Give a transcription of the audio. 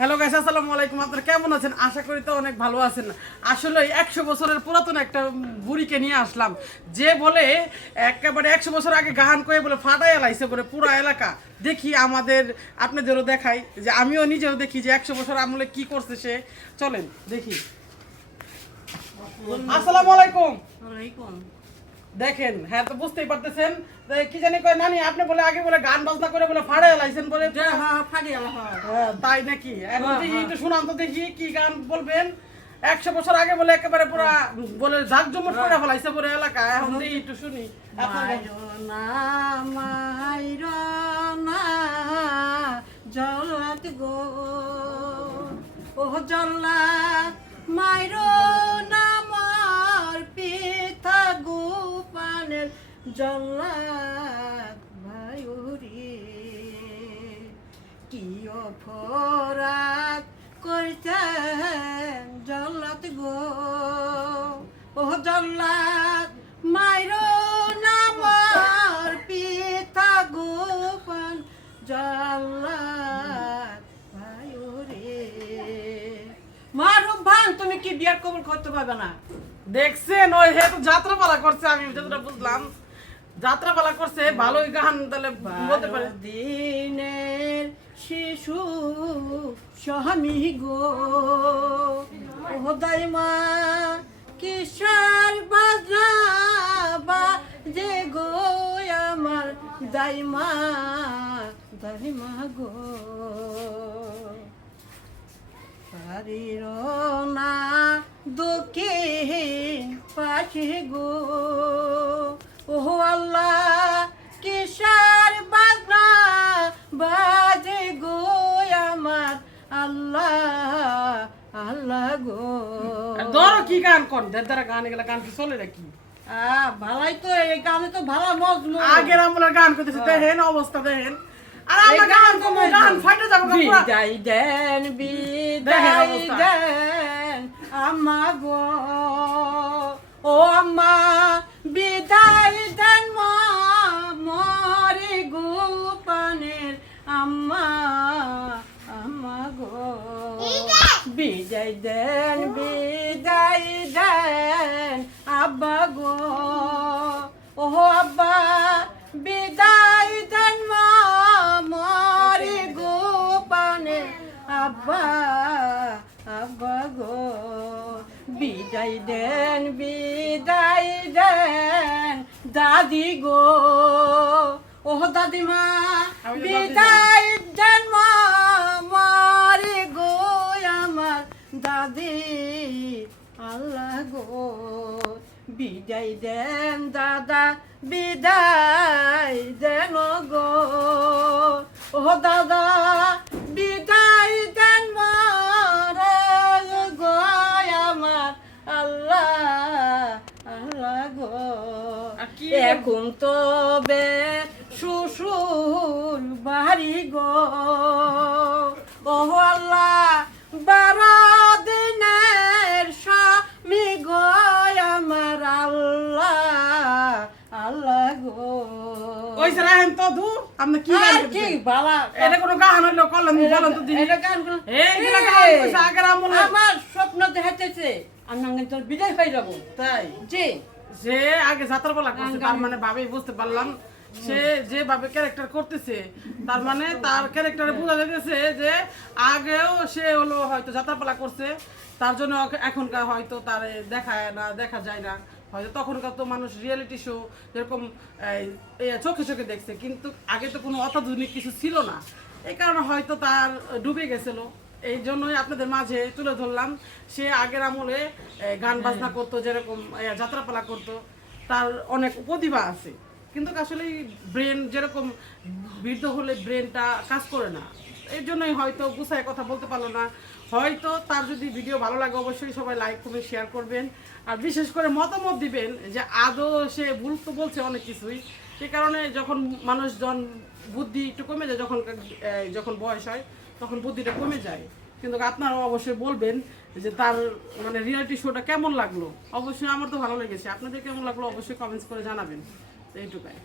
Hello guys, আসসালামু আলাইকুম। আপনারা কেমন আছেন? আশা করি তো অনেক ভালো আছেন। আসলে 100 বছরের পুরাতন একটা বুড়িকে নিয়ে আসলাম, যে বলে একেবারে 100 বছর আগে গান করে বলে ফাটাইয়া লাইছে বলে পুরো এলাকা। দেখি আমাদের আপনাদেরও দেখাই, যে আমিও নিজেও দেখি যে 100 বছর আমলে কি করছে সে। চলেন দেখি। আসসালামু আলাইকুম। ওয়ালাইকুম। দেখেন, হ্যাঁ তো বুঝতেই পারতেছেন কি জানি কয় নানি, আপনি বলে আগে বলে গান বাজনা করে বলে ফাড়াইয়া লাইছেন বলে। হ্যাঁ, তাই নাকি? এখন দেখি একটু শুনান তো দেখি কি গান বলবেন। 100 বছর আগে বলে একেবারে পুরা বলে জাকজমট করে ফেলাইছে বলে এলাকা। এখন দেখি একটু শুনি আপনার গান। মাইরনা জল্লাদ গো, ও জল্লাদ মাইরনা মার পিতা গোপালের জল্লাদ ভাইরে, কি অপরাধ করিতেন জল্লাদ গো, ও জল্লাদ মাইরনা মার পিতা গোপাল জল্লাদ ভাইরে। মারুফ ভান, তুমি কি বিয়ার কবুল করতে পারবে না? দেখছেন, ওই হে তো যাত্রাপালা করছে, আমি যতটা বুঝলাম যাত্রাপালা করছে। ভালোই গান তাহলে বলতে পারে। দিনের শিশু স্বামী গো, ও দাইমা কিশোর বাজা বাজে গো, আমার দাইমা দাইমা গো, পারির না দুঃখে পাশে গো, ও আল্লাহ কিশোর বাজনা বাজে গো, আমার আল্লাহ আল্লাহ গো। ধরো কি গান কর, দেদারা গান, এগুলা গান কি চলে নাকি? ভালাই তো, এই গানে তো ভালো মজলু। আগের আমলের গান করতেছে, দেখেন অবস্থা দেখেন। আর আমরা গান করবো, গান ফাইটে যাবো পুরা। বিদায় দেন বিদায় দেন আম্মা গো, ও আম্মা বিদায় দেন মরে গোপানের আম্মা আম্মা গো, বিদায় দেন বিদায় দেন আব্বা গো, ও আব্বা বিদায় দেন মরে গোপানের আব্বা আব্বা গো, বিদায় দেন বিদায় দেন দাদি গো, ও দাদিমা বিদায় দেন মরে গো, আমার দাদি আল্লাহ গো, বিদায় দেন দাদা বিদায় দেন গো, ও দাদা বিদায় দেন গো, আমার আল্লাহ আল্লাহ গো। এখন তো বে শ্বশুর বাড়ি গো, ও আল্লাহ 12 দিনের স্বামী গো, আমার আল্লাহ আল্লাহ গো। ওই স্যার এখন তো দূর, আপনি কি গান কি করতেছেন? বালা, এটা কোনো গান হইলো কলম বলেন তো দিদি। এটা গান করো। এইগুলা গান কইছে আগের আমলে। আমার স্বপ্ন দেখাইতেছে আমি তো বিদায় হয়ে যাবো। তাই জি, যে আগে যাত্রাপালা করছে, তার মানে ভাবেই বুঝতে পারলাম সে যেভাবে ক্যারেক্টার করতেছে, তার মানে তার ক্যারেক্টারে বোঝা যাইতেছে যে আগেও সে হলো হয়তো যাত্রাপালা করছে, তার জন্য এখনকার হয়তো তার দেখা যায় না। হয়তো তখনকার তো মানুষ রিয়েলিটি শো যেরকম চোখে চোখে দেখছে, কিন্তু আগে তো কোনো অত্যাধুনিক কিছু ছিল না, এই কারণে হয়তো তার ডুবে গেছিল। এই জন্যই আপনাদের মাঝে তুলে ধরলাম। সে আগের আমলে গান বাজনা করতো, যেরকম যাত্রাপালা করতো, তার অনেক প্রতিভা আছে, কিন্তু আসলে ব্রেন যেরকম বৃদ্ধ হলে ব্রেনটা কাজ করে না, এই জন্যই হয়তো গুছায় কথা বলতে পারলো না। হয়তো তার যদি ভিডিও ভালো লাগে অবশ্যই সবাই লাইক কমেন্ট শেয়ার করবেন, আর বিশেষ করে মতামত দিবেন যে আদৌ সে ভুল তো বলছে অনেক কিছুই। সে কারণে যখন মানুষজন বুদ্ধি একটু কমে যায়, যখন বয়স হয় তখন বুদ্ধিটা কমে যায়। কিন্তু আপনারাও অবশ্যই বলবেন যে তার মানে রিয়েলিটি শোটা কেমন লাগলো। অবশ্যই আমার তো ভালো লেগেছে, আপনাদের কেমন লাগলো অবশ্যই কমেন্টস করে জানাবেন। এইটুকাই।